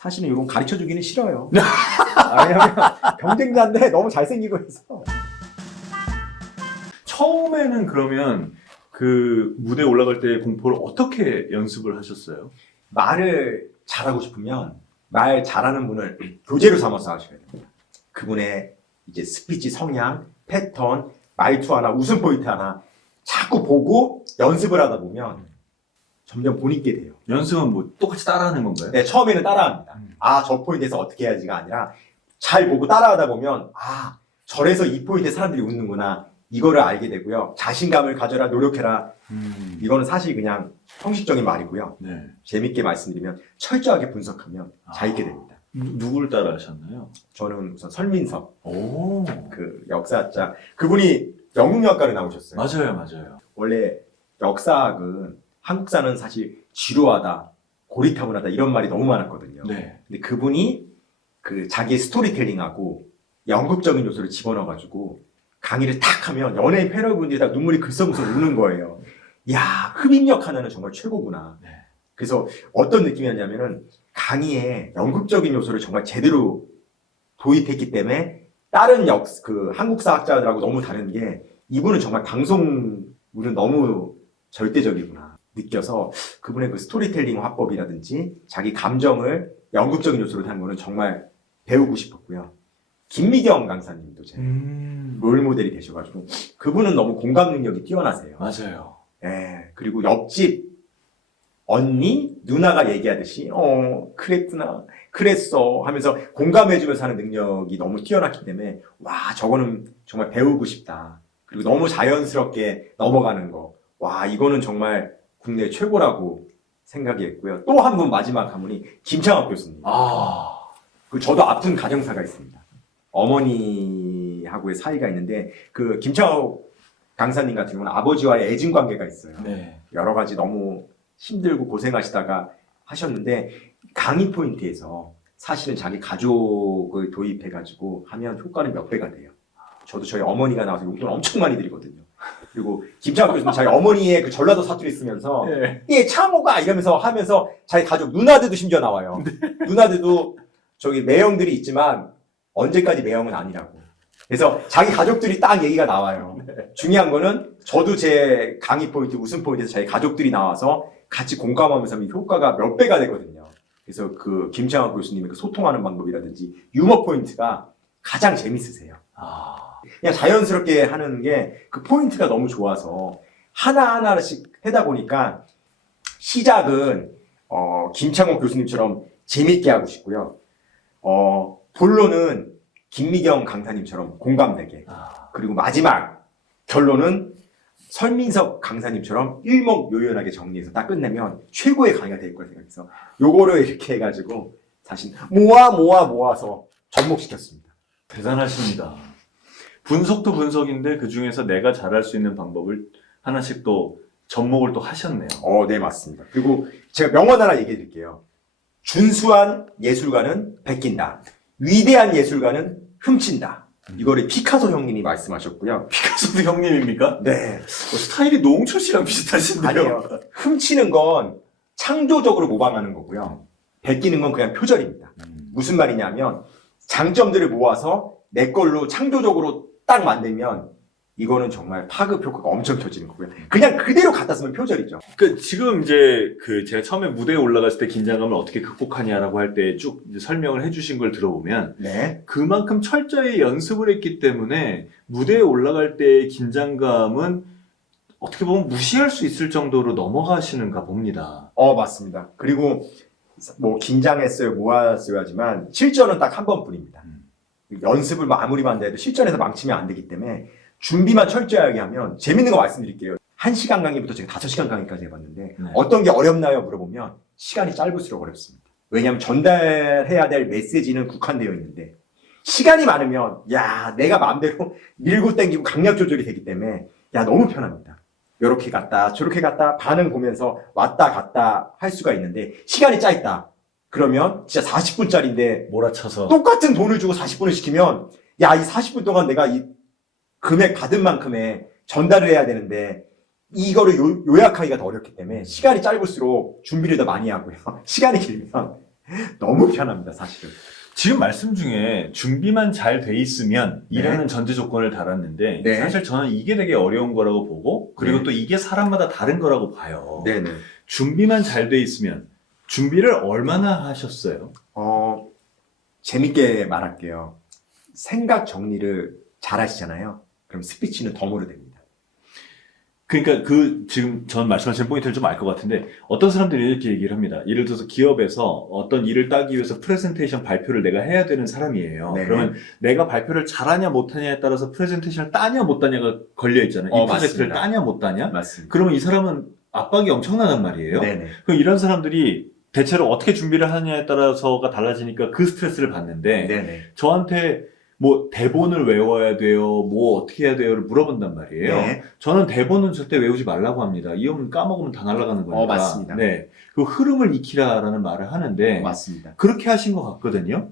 사실은 이런 가르쳐 주기는 싫어요. 왜냐면 경쟁자인데 너무 잘생기고 해서. 처음에는 그러면 그 무대에 올라갈 때 공포를 어떻게 연습을 하셨어요? 말을 잘하고 싶으면 말 잘하는 분을 교재로 삼아서 하셔야 됩니다. 그분의 이제 스피치 성향, 패턴, 말투 하나, 웃음 포인트 하나 자꾸 보고 연습을 하다 보면 점점 본인께 돼요. 연습은 뭐 똑같이 따라하는 건가요? 네, 처음에는 따라합니다. 아, 저 포인트에서 어떻게 해야지가 아니라 잘 보고 따라하다 보면 아, 저래서 이 포인트에 사람들이 웃는구나. 이거를 알게 되고요. 자신감을 가져라, 노력해라. 이거는 사실 그냥 형식적인 말이고요. 네. 재밌게 말씀드리면 철저하게 분석하면 잘 있게 됩니다. 누구를 따라하셨나요? 저는 우선 설민석, 오, 그 역사학자, 그분이 영국영화과를 나오셨어요. 맞아요. 원래 역사학은 한국사는 사실 지루하다, 고리타분하다 이런 말이 너무 많았거든요. 네. 근데 그분이 그 자기의 스토리텔링하고 연극적인 요소를 집어넣어가지고 강의를 탁 하면 연예인 패널분들이 다 눈물이 글썽글썽 우는 거예요. 야, 흡입력 하나는 정말 최고구나. 네. 그래서 어떤 느낌이었냐면은 강의에 연극적인 요소를 정말 제대로 도입했기 때문에 다른 한국사 학자들하고 너무 다른 게 이분은 정말 방송물은 너무 절대적이구나 느껴서 그분의 그 스토리텔링 화법이라든지 자기 감정을 연극적인 요소로 하는 거는 정말 배우고 싶었고요. 김미경 강사님도 제 롤모델이 되셔가지고 그분은 너무 공감 능력이 뛰어나세요. 맞아요. 예, 그리고 옆집 언니, 누나가 얘기하듯이 그랬구나, 그랬어 하면서 공감해주면서 하는 능력이 너무 뛰어났기 때문에 와, 저거는 정말 배우고 싶다. 그리고 너무 자연스럽게 넘어가는 거. 와, 이거는 정말 국내 최고라고 생각이 했고요. 또 한 분 마지막 한 분이 김창학 교수님. 저도 아픈 가정사가 있습니다. 어머니하고의 사이가 있는데 그 김창학 강사님 같은 경우는 아버지와의 애증 관계가 있어요. 네. 여러 가지 너무 힘들고 고생하시다가 하셨는데 강의 포인트에서 사실은 자기 가족을 도입해가지고 하면 효과는 몇 배가 돼요. 저도 저희 어머니가 나와서 용돈 엄청 많이 드리거든요. 그리고 김창학 교수님 자기 어머니의 그 전라도 사투리 쓰면서 네. 예, 창호가 이러면서 하면서 자기 가족 누나들도 심지어 나와요. 누나들도 저기 매형들이 있지만 언제까지 매형은 아니라고. 그래서 자기 가족들이 딱 얘기가 나와요. 중요한 거는 저도 제 강의 포인트, 웃음 포인트에서 자기 가족들이 나와서 같이 공감하면서 하면 효과가 몇 배가 되거든요. 그래서 그 김창학 교수님의 그 소통하는 방법이라든지 유머 포인트가 가장 재밌으세요. 그냥 자연스럽게 하는 게 그 포인트가 너무 좋아서 하나하나씩 하다 보니까 시작은 김창호 교수님처럼 재밌게 하고 싶고요. 본론은 김미경 강사님처럼 공감되게, 그리고 마지막 결론은 설민석 강사님처럼 일목요연하게 정리해서 딱 끝내면 최고의 강의가 될 거라 생각해서 요거를 이렇게 해가지고 사실 모아서 접목시켰습니다. 대단하십니다. 분석도 분석인데 그 중에서 내가 잘할 수 있는 방법을 하나씩 또 접목을 또 하셨네요. 네, 맞습니다. 그리고 제가 명언 하나 얘기해 드릴게요. 준수한 예술가는 베낀다. 위대한 예술가는 훔친다. 이거를 피카소 형님이 말씀하셨고요. 피카소도 형님입니까? 네. 스타일이 노홍철 씨랑 비슷하신데요. 아니에요. 훔치는 건 창조적으로 모방하는 거고요. 베끼는 건 그냥 표절입니다. 무슨 말이냐면 장점들을 모아서 내 걸로 창조적으로 딱 만들면 이거는 정말 파급 효과가 엄청 켜지는 거고요. 그냥 그대로 갖다 쓰면 표절이죠. 지금 이제 제가 처음에 무대에 올라갔을 때 긴장감을 어떻게 극복하냐라고 할 때 쭉 설명을 해주신 걸 들어보면 네. 그만큼 철저히 연습을 했기 때문에 무대에 올라갈 때의 긴장감은 어떻게 보면 무시할 수 있을 정도로 넘어가시는가 봅니다. 맞습니다. 그리고 뭐 긴장했어요, 모았어요 하지만 실전은 딱 한 번뿐입니다. 연습을 아무리만 해도 실전에서 망치면 안 되기 때문에 준비만 철저하게 하면 재밌는 거 말씀드릴게요. 1시간 강의부터 제가 5시간 강의까지 해봤는데 어떤 게 어렵나요? 물어보면 시간이 짧을수록 어렵습니다. 왜냐하면 전달해야 될 메시지는 국한되어 있는데 시간이 많으면 야, 내가 마음대로 밀고 당기고 강약 조절이 되기 때문에 야, 너무 편합니다. 이렇게 갔다 저렇게 갔다 반응 보면서 왔다 갔다 할 수가 있는데 시간이 짧다. 그러면 진짜 40분짜리인데 몰아쳐서 똑같은 돈을 주고 40분을 시키면 야, 이 40분 동안 내가 이 금액 받은 만큼의 전달을 해야 되는데 이거를 요약하기가 더 어렵기 때문에 시간이 짧을수록 준비를 더 많이 하고요. 시간이 길면 너무 편합니다, 사실은. 지금 말씀 중에 준비만 잘 돼 있으면 네. 이라는 전제 조건을 달았는데 네. 사실 저는 이게 되게 어려운 거라고 보고 그리고 네. 또 이게 사람마다 다른 거라고 봐요. 네네. 준비만 잘 돼 있으면 준비를 얼마나 하셨어요? 재밌게 말할게요. 생각 정리를 잘 하시잖아요. 그럼 스피치는 덤으로 됩니다. 그러니까 지금 전 말씀하신 포인트를 좀 알 것 같은데 어떤 사람들이 이렇게 얘기를 합니다. 예를 들어서 기업에서 어떤 일을 따기 위해서 프레젠테이션 발표를 내가 해야 되는 사람이에요. 네. 그러면 내가 발표를 잘하냐 못하냐에 따라서 프레젠테이션을 따냐 못 따냐가 걸려 있잖아요. 이 프로젝트를 맞습니다. 따냐 못 따냐? 맞습니다. 그러면 이 사람은 압박이 엄청나단 말이에요. 네네. 그럼 이런 사람들이 대체로 어떻게 준비를 하냐에 따라서가 달라지니까 그 스트레스를 받는데 네네. 저한테 뭐 대본을 외워야 돼요, 뭐 어떻게 해야 돼요를 물어본단 말이에요. 네. 저는 대본은 절대 외우지 말라고 합니다. 이러면 까먹으면 다 날아가는 거니까. 맞습니다. 네, 그 흐름을 익히라라는 말을 하는데 맞습니다. 그렇게 하신 것 같거든요.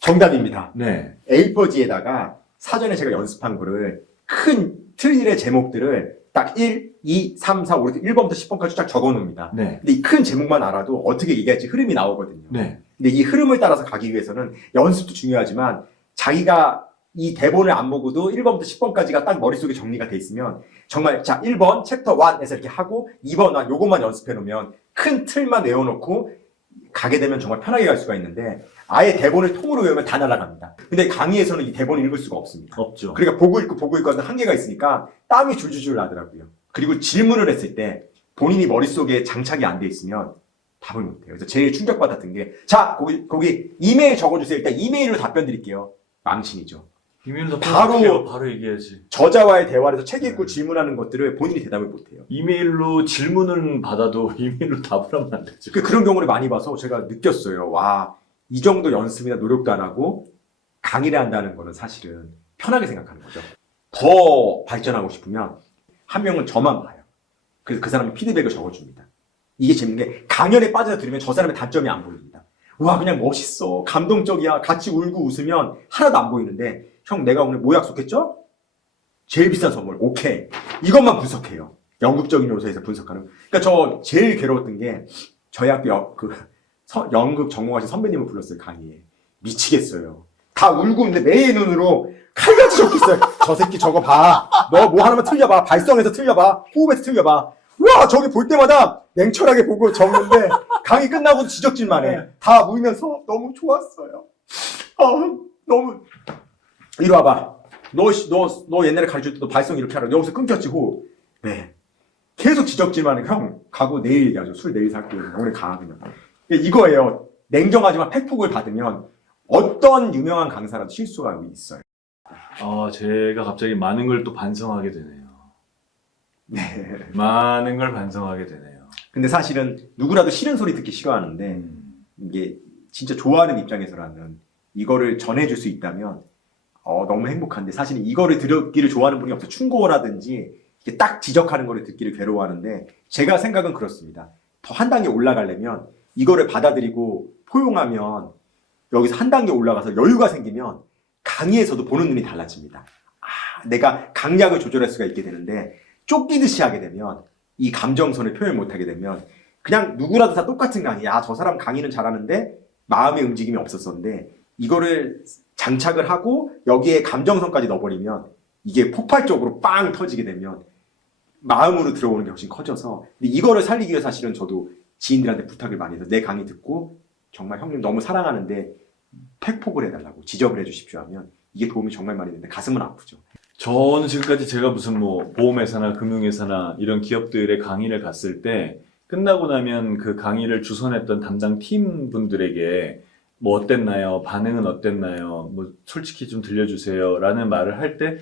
정답입니다. 네, A4지에다가 사전에 제가 연습한 거를 큰 틀의 제목들을 딱 1, 2, 3, 4, 5, 1번부터 10번까지 쫙 적어 놓습니다. 네, 근데 이 큰 제목만 알아도 어떻게 얘기할지 흐름이 나오거든요. 네, 근데 이 흐름을 따라서 가기 위해서는 연습도 중요하지만 자기가 이 대본을 안 보고도 1번부터 10번까지가 딱 머릿속에 정리가 돼 있으면 정말 자 1번 챕터 1에서 이렇게 하고 2번 요것만 연습해 놓으면 큰 틀만 외워놓고 가게 되면 정말 편하게 갈 수가 있는데 아예 대본을 통으로 외우면 다 날아갑니다. 근데 강의에서는 이 대본을 읽을 수가 없습니다. 없죠. 그러니까 보고 있고 하는 한계가 있으니까 땀이 줄줄줄 나더라고요. 그리고 질문을 했을 때 본인이 머릿속에 장착이 안 돼 있으면 답을 못 해요. 그래서 제일 충격받았던 게 자, 거기 이메일 적어주세요. 일단 이메일로 답변 드릴게요. 망신이죠. 이메일로 바로 얘기해야지. 저자와의 대화에서 책 읽고 질문하는 것들을 본인이 대답을 못 해요. 이메일로 질문은 받아도 이메일로 답을 하면 안 되죠. 그런 경우를 많이 봐서 제가 느꼈어요. 와, 이 정도 연습이나 노력도 안 하고 강의를 한다는 거는 사실은 편하게 생각하는 거죠. 더 발전하고 싶으면 한 명은 저만 봐요. 그래서 그 사람이 피드백을 적어줍니다. 이게 재밌는 게 강연에 빠져서 들으면 저 사람의 단점이 안 보입니다. 와, 그냥 멋있어. 감동적이야. 같이 울고 웃으면 하나도 안 보이는데 형, 내가 오늘 뭐 약속했죠? 제일 비싼 선물. 오케이. 이것만 분석해요. 연극적인 요소에서 분석하는. 그러니까 저 제일 괴로웠던 게 저희 학교 연극 전공하신 선배님을 불렀어요, 강의에. 미치겠어요. 다 울고 있는데 매의 눈으로 칼같이 적고 있어요. 저 새끼 저거 봐. 너 뭐 하나만 틀려봐. 발성에서 틀려봐. 호흡에서 틀려봐. 와, 저기 볼 때마다 냉철하게 보고 적는데 강의 끝나고도 지적질만 해. 다 모이면서 너무 좋았어요. 너무. 이리 와봐. 너 옛날에 가르칠 때도 발성 이렇게 하라. 여기서 끊겼지, 호흡. 네. 계속 지적질만 해. 형, 가고 내일 얘기하죠. 술 내일 살게요. 오늘 가, 그냥. 이거예요. 냉정하지만 팩폭을 받으면 어떤 유명한 강사라도 실수가 있어요. 제가 갑자기 많은 걸 또 반성하게 되네요. 네. 많은 걸 반성하게 되네요. 근데 사실은 누구라도 싫은 소리 듣기 싫어하는데 이게 진짜 좋아하는 입장에서라면 이거를 전해줄 수 있다면 너무 행복한데 사실은 이거를 듣기를 좋아하는 분이 없어요. 충고라든지 이렇게 딱 지적하는 거를 듣기를 괴로워하는데 제가 생각은 그렇습니다. 더 한 단계 올라가려면 이거를 받아들이고 포용하면 여기서 한 단계 올라가서 여유가 생기면 강의에서도 보는 눈이 달라집니다. 내가 강약을 조절할 수가 있게 되는데 쫓기듯이 하게 되면 이 감정선을 표현 못하게 되면 그냥 누구라도 다 똑같은 강의. 저 사람 강의는 잘하는데 마음의 움직임이 없었었는데 이거를 장착을 하고 여기에 감정선까지 넣어버리면 이게 폭발적으로 빵 터지게 되면 마음으로 들어오는 게 훨씬 커져서 근데 이거를 살리기 위해 사실은 저도 지인들한테 부탁을 많이 해서 내 강의 듣고 정말 형님 너무 사랑하는데 팩폭을 해달라고 지적을 해주십시오 하면 이게 도움이 정말 많이 되는데 가슴은 아프죠. 저는 지금까지 제가 무슨 뭐 보험회사나 금융회사나 이런 기업들의 강의를 갔을 때 끝나고 나면 그 강의를 주선했던 담당 팀 분들에게 뭐 어땠나요? 반응은 어땠나요? 뭐 솔직히 좀 들려주세요. 라는 말을 할 때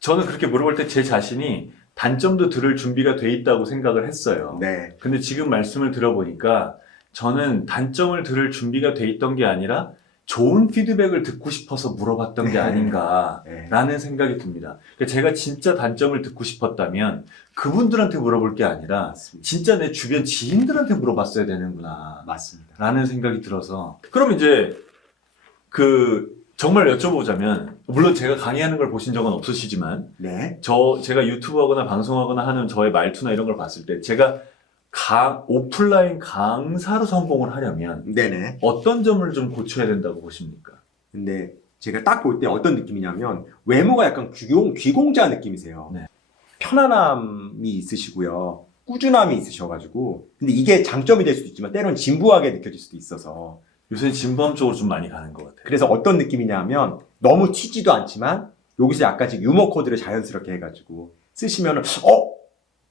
저는 그렇게 물어볼 때 제 자신이 단점도 들을 준비가 돼 있다고 생각을 했어요. 네. 근데 지금 말씀을 들어보니까 저는 단점을 들을 준비가 돼 있던 게 아니라 좋은 피드백을 듣고 싶어서 물어봤던 게 아닌가라는 생각이 듭니다. 그러니까 제가 진짜 단점을 듣고 싶었다면 그분들한테 물어볼 게 아니라 맞습니다. 진짜 내 주변 지인들한테 물어봤어야 되는구나 맞습니다. 라는 생각이 들어서 그럼 이제 정말 여쭤보자면 물론 제가 강의하는 걸 보신 적은 없으시지만 네. 제가 유튜브 하거나 방송하거나 하는 저의 말투나 이런 걸 봤을 때 제가 오프라인 강사로 성공을 하려면 네네. 어떤 점을 좀 고쳐야 된다고 보십니까? 근데 제가 딱 볼 때 어떤 느낌이냐면 외모가 약간 귀공자 느낌이세요. 네. 편안함이 있으시고요. 꾸준함이 있으셔가지고 근데 이게 장점이 될 수도 있지만 때로는 진부하게 느껴질 수도 있어서 요새 진보함 쪽으로 좀 많이 가는 것 같아요. 그래서 어떤 느낌이냐면 너무 튀지도 않지만 여기서 약간씩 유머 코드를 자연스럽게 해가지고 쓰시면은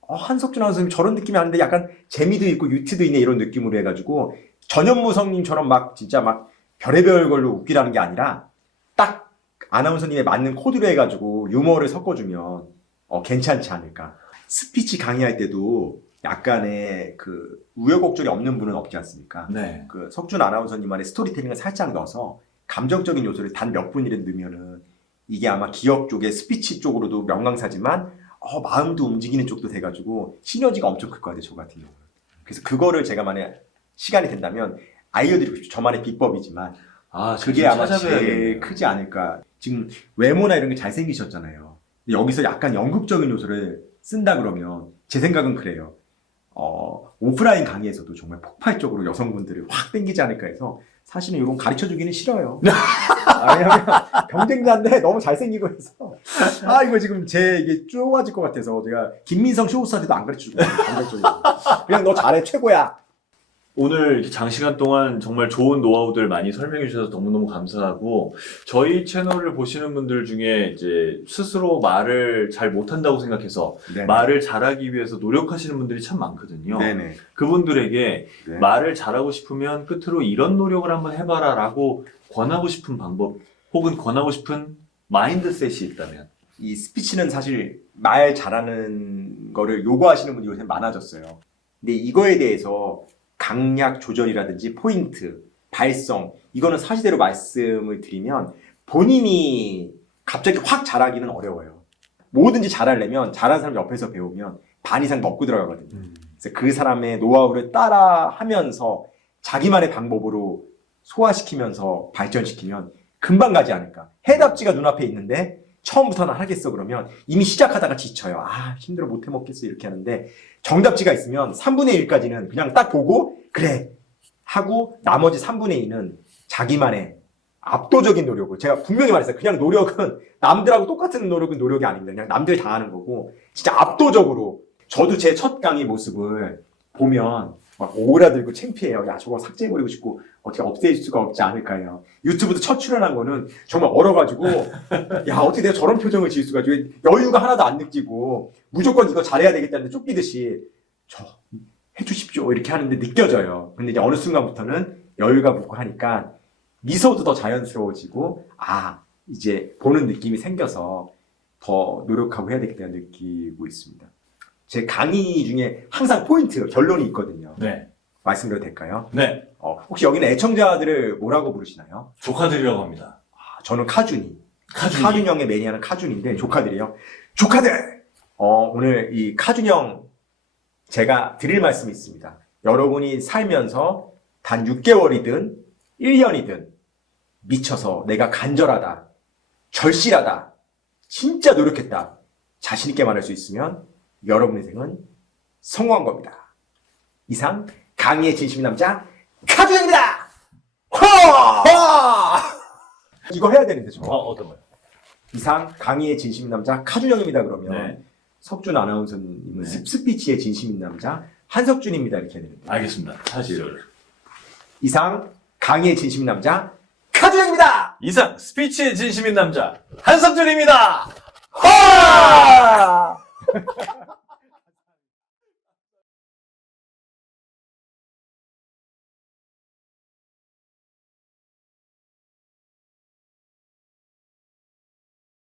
한석준 아나운서님 저런 느낌이 아닌데 약간 재미도 있고 유트도 있네 이런 느낌으로 해가지고 전현무성님처럼 막 진짜 막 별의별 걸로 웃기라는 게 아니라 딱 아나운서님에 맞는 코드로 해가지고 유머를 섞어주면 괜찮지 않을까. 스피치 강의할 때도 약간의 그 우여곡절이 없는 분은 없지 않습니까? 네. 그 석준 아나운서님만의 스토리텔링을 살짝 넣어서 감정적인 요소를 단 몇 분이라도 넣으면은 이게 아마 기업 쪽의 스피치 쪽으로도 명강사지만 마음도 움직이는 쪽도 돼가지고 시너지가 엄청 클 것 같아요, 저 같은 경우는. 그래서 그거를 제가 만약 시간이 된다면 알려드리고 싶죠. 저만의 비법이지만 그게 아마 제일 크지 않을까. 지금 외모나 이런 게 잘생기셨잖아요. 근데 여기서 약간 연극적인 요소를 쓴다 그러면 제 생각은 그래요. 오프라인 강의에서도 정말 폭발적으로 여성분들을 확 땡기지 않을까 해서 사실은 이건 가르쳐주기는 싫어요. 왜냐면 경쟁자인데 너무 잘생기고 해서 이거 지금 이게 좁아질 것 같아서 제가 김민성 쇼호스한테도 안 가르쳐주고 감정적으로 그냥 너 잘해 최고야. 오늘 이렇게 장시간 동안 정말 좋은 노하우들 많이 설명해 주셔서 너무너무 감사하고 저희 채널을 보시는 분들 중에 이제 스스로 말을 잘 못한다고 생각해서 네네. 말을 잘하기 위해서 노력하시는 분들이 참 많거든요. 네네. 그분들에게 네. 말을 잘하고 싶으면 끝으로 이런 노력을 한번 해봐라 라고 권하고 싶은 방법 혹은 권하고 싶은 마인드셋이 있다면 이 스피치는 사실 말 잘하는 거를 요구하시는 분이 요새 많아졌어요. 근데 이거에 대해서 강약 조절이라든지 포인트, 발성 이거는 사실대로 말씀을 드리면 본인이 갑자기 확 잘하기는 어려워요. 뭐든지 잘하려면 잘하는 사람 옆에서 배우면 반 이상 먹고 들어가거든요. 그래서 그 사람의 노하우를 따라 하면서 자기만의 방법으로 소화시키면서 발전시키면 금방 가지 않을까. 해답지가 눈앞에 있는데 처음부터는 하겠어 그러면 이미 시작하다가 지쳐요. 힘들어 못해 먹겠어 이렇게 하는데 정답지가 있으면 3분의 1까지는 그냥 딱 보고 그래 하고 나머지 3분의 2는 자기만의 압도적인 노력을 제가 분명히 말했어요. 그냥 노력은 남들하고 똑같은 노력은 노력이 아닙니다. 그냥 남들이 다 하는 거고 진짜 압도적으로 저도 제 첫 강의 모습을 보면 막 오그라들고 창피해요. 야 저거 삭제해버리고 싶고 어떻게 없앨 수가 없지 않을까요? 유튜브도 첫 출연한 거는 정말 얼어가지고 야 어떻게 내가 저런 표정을 지을 수가 있지? 여유가 하나도 안 느끼고 무조건 이거 잘해야 되겠다는데 쫓기듯이 저 해주십시오 이렇게 하는데 느껴져요. 근데 이제 어느 순간부터는 여유가 붙고 하니까 미소도 더 자연스러워지고 이제 보는 느낌이 생겨서 더 노력하고 해야 되겠다 느끼고 있습니다. 제 강의 중에 항상 포인트, 결론이 있거든요. 네. 말씀드려도 될까요? 네. 혹시 여기는 애청자들을 뭐라고 부르시나요? 조카들이라고 합니다. 저는 카준이. 카준이. 카준 형의 매니아는 카준인데 조카들이요. 조카들! 오늘 이 카준 형 제가 드릴 말씀이 있습니다. 여러분이 살면서 단 6개월이든 1년이든 미쳐서 내가 간절하다, 절실하다, 진짜 노력했다, 자신 있게 말할 수 있으면 여러분 인생은 성공한 겁니다. 이상 강의의 진심인 남자 카준입니다. 이거 해야 되는데 저. 어떤 거요? 이상 강의의 진심인 남자 카준형입니다. 그러면 네. 석준 아나운서님은 네. 스피치의 진심인 남자 한석준입니다. 이렇게 해야 되는데. 알겠습니다. 사실 이상 강의의 진심인 남자 카준형입니다. 이상 스피치의 진심인 남자 한석준입니다. 하!